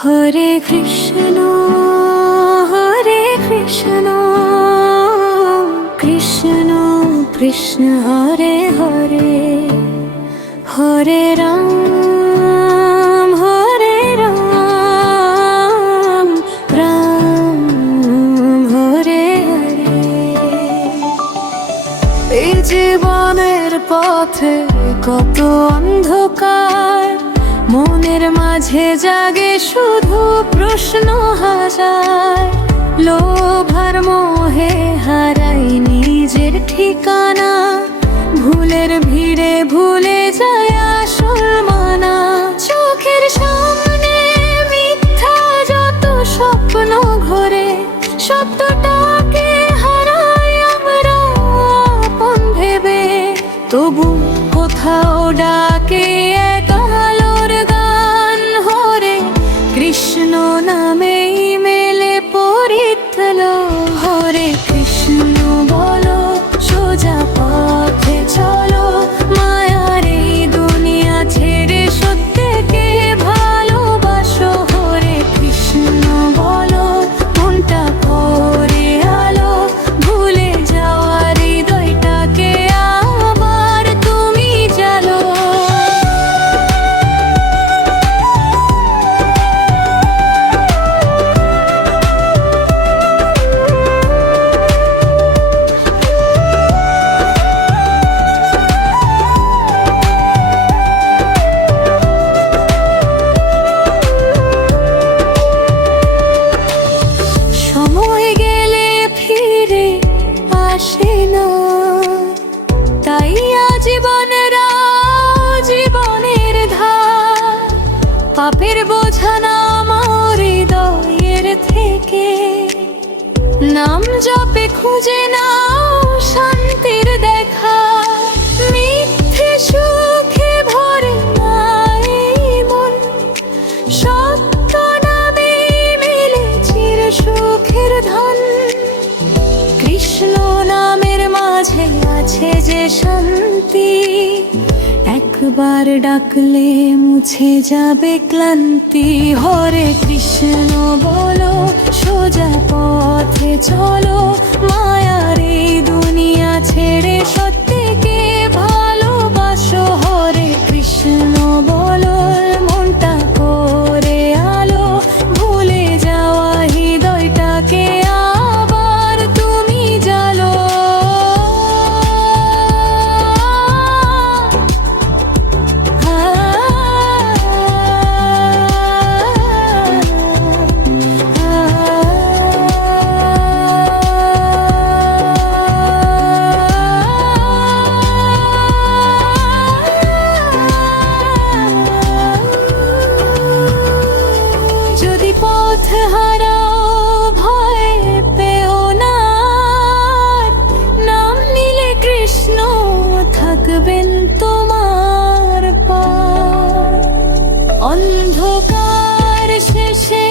হরে কৃষ্ণ হরে কৃষ্ণ কৃষ্ণ কৃষ্ণ হরে হরে হরে রাম হরে রাম রাম হরে হরে। এই জীবনের পথে কত অন্ধকার, মনের মাঝে জাগে শুধু প্রশ্ন হাজার। লোভ আর মোহে হারাই নিজের ঠিকানা, ভুলের ভিড়ে ভুলে যায় আসল মানা। চোখের সামনে মিথ্যা যত স্বপ্ন ঘোরে, সত্যটাকে হারাই আমরা আপন ভেবে। তবু কোথাও ডাকে এক আলোর গান, হরে কৃষ্ণ নামেই মেলে পরিত্রাণ। হরে কৃষ্ণ বলো, সোজা পথে চলো, মায়ার এই দুনিয়া ছেড়ে সত্যকে ভালোবাসো। হরে কৃষ্ণ বলো, মনটা করে আলো, ভুলে যাওয়ার হৃদয়টাকে আবার তুমি জালো। সময় গেলে ফিরে আসে না, তাই আজীবনরা জীবনের ধার। পাপের বোঝা নাম হৃদয়ের থেকে, নাম জপে খুঁজে নাও শান্তির দেখা। মিথ্যে সুখে ভরে না এই মন, সত্য নামে মেলে চির সুখের ধন। কৃষ্ণ নামের মাঝে আছে যে শান্তি, একবার ডাকলে মুছে যাবে ক্লান্তি। হরে কৃষ্ণ বলো, সোজা পথে চলো, মায়ার এই দুনিয়া ছেড়ে সত্যকে ভালোবাসো। হরে কৃষ্ণ বলো, মনটা করে আলো, ভুলে যাওয়া হৃদয়টাকে আবার তুমি জালো। যদি পথ হারাও ভয় পেও না, নাম নিলে কৃষ্ণ থাকবেন তোমার পার। অন্ধকার শেষে